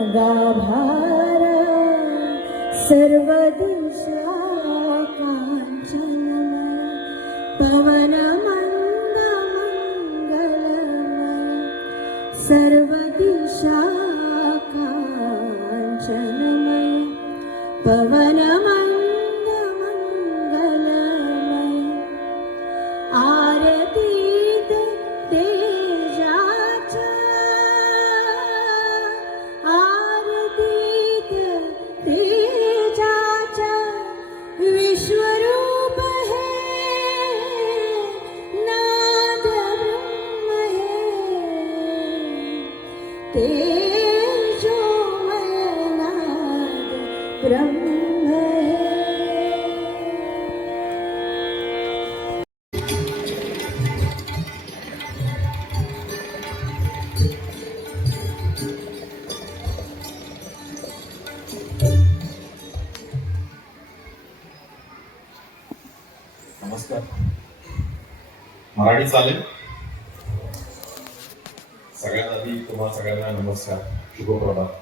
गाभार सर्वदिशा काञ्चन पवन सर्वदिशा काञ्चनमय पवनम मराठी चालेल. सगळ्यात आधी तुम्हाला सगळ्यांना नमस्कार. शुभप्रभात. अं,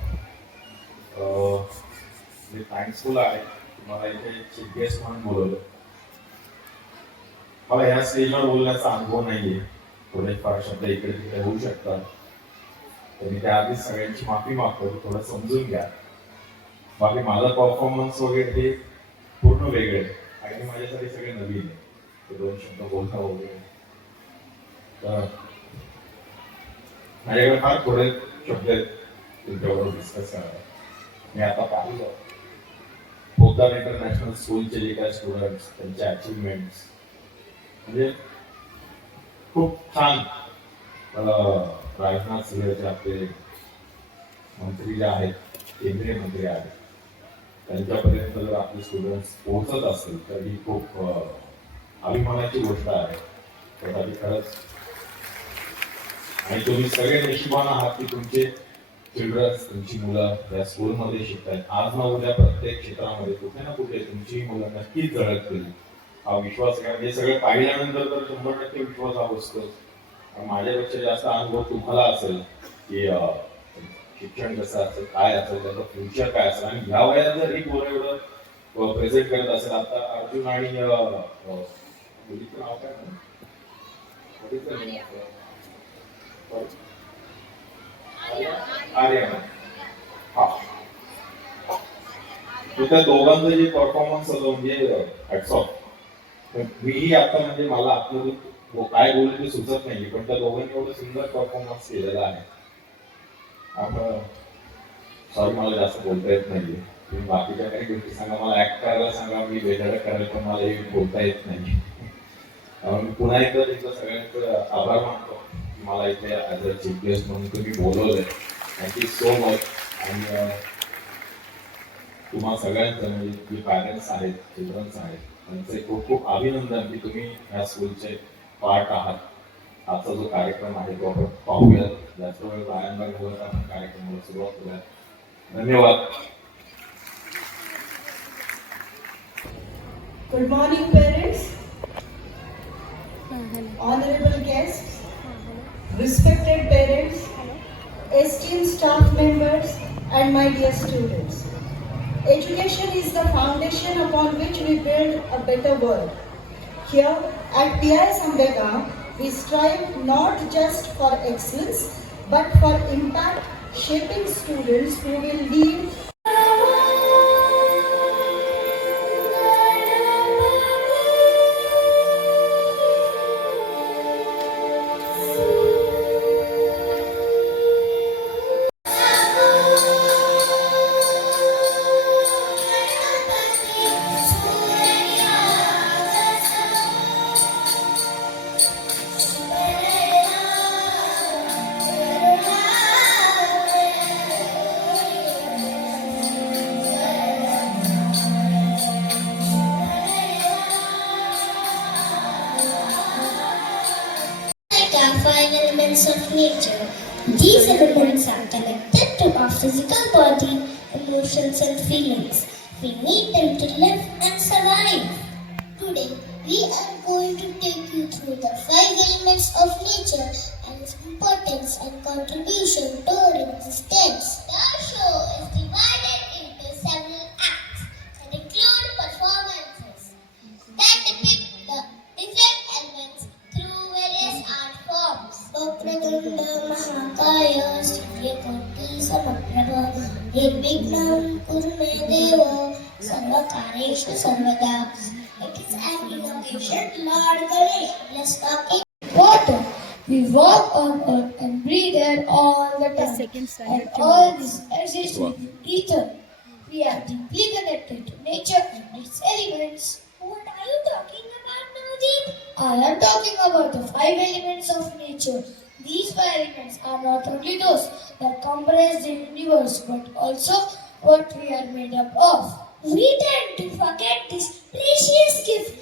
म्हणजे थँकफुल आहे तुम्हाला इथे चीफ गेस्ट म्हणून बोलवलं. मला ह्या स्टेजवर बोलण्याचा अनुभव नाहीये. थोडेफार शब्द इकडे तिकडे होऊ शकतात. तर मी त्याआधीच सगळ्यांची माफी मागतो थोडं समजून घ्या. बाकी माझा परफॉर्मन्स वगैरे हे पूर्ण वेगळे आणि माझ्यासाठी सगळे नवीन आहे. ते दोन शब्द बोलता वगैरे. तर माझ्याकडे फार थोडे शब्द आहेत तुमच्याबरोबर डिस्कस करायला. मी आता पाहिलं. पोदार इंटरनॅशनल स्कूलचे जे काही स्टुडंट त्यांचे अचिव्हमेंट म्हणजे खूप छान राजनाथ सिंहचे आपले मंत्री जे आहेत केंद्रीय मंत्री आहेत. त्यांच्यापर्यंत जर आपले स्टुडंट्स पोहोचत असेल तर ही खूप अभिमानाची गोष्ट आहे. त्यासाठी खरंच. आणि तुम्ही सगळे नशिबान आहात की तुमचे चिल्ड्रन्स तुमची मुलं या स्कूलमध्ये शिकतायत. आज ना उद्या प्रत्येक क्षेत्रामध्ये कुठे ना कुठे तुमची मुलं नक्कीच झळकतील हा विश्वास कारण हे सगळं पाहिल्यानंतर तर शंभर टक्के विश्वास हा बसतो. माझ्यापेक्षा जास्त अनुभव तुम्हाला असेल की शिक्षण कसं असेल काय असेल त्याचं फ्युचर काय असेल? आणि ह्या वयात जर ही पोरं एवढं प्रेझेंट करत असेल आता अर्जुन आणि मुलीचं नाव काय? म्हणू? हा. त्या दोघांचं जे परफॉर्मन्स होतं म्हणजे मीही आता म्हणजे मला आत्मदूत काय बोलू ते सुचत नाही पण त्या दोघांनी एवढं सुंदर परफॉर्मन्स केलेला आहे. आपण सॉरी मला जास्त बोलता येत नाही तुम्ही बाकीच्या काही गोष्टी सांगा मला ऍक्ट करायला सांगा मी वेगळं करायला पण मला हे बोलता येत नाही पुन्हा एकदा तुमचं सगळ्यांचं आभार मानतो. मला इथे ॲज अ चीफ गेस्ट म्हणून तुम्ही बोलवलंय. थँक्यू सो मच आणि तुम्हा सगळ्यांचं म्हणजे जे पॅरेंट्स आहेत चिल्ड्रन्स आहेत त्यांचे खूप खूप अभिनंदन की तुम्ही या स्कूलचे पार्ट आहात. आजचा जो कार्यक्रम आहे तो आपण पाहूयात जास्त वेळ घालवता आपण कार्यक्रमाला सुरुवात करूयात धन्यवाद. Good morning, parents, honorable guests, respected parents, esteemed staff members, and my dear students. Education is the foundation upon which we build a better world. Here at PIS Ambega, we strive not just for excellence, but for impact, shaping students who will lead the body, emotions and feelings. We need them to live and survive. Today, we are going to take you through the five elements of nature and its importance and contribution during this tense. The show water. We walk on earth and breathe air all the time. And all this exists with ether. We are deeply connected to nature and its elements. What are you talking about, Navdeep? I am talking about the five elements of nature. These five elements are not only those that comprise the universe, but also what we are made up of. We tend to forget this precious gift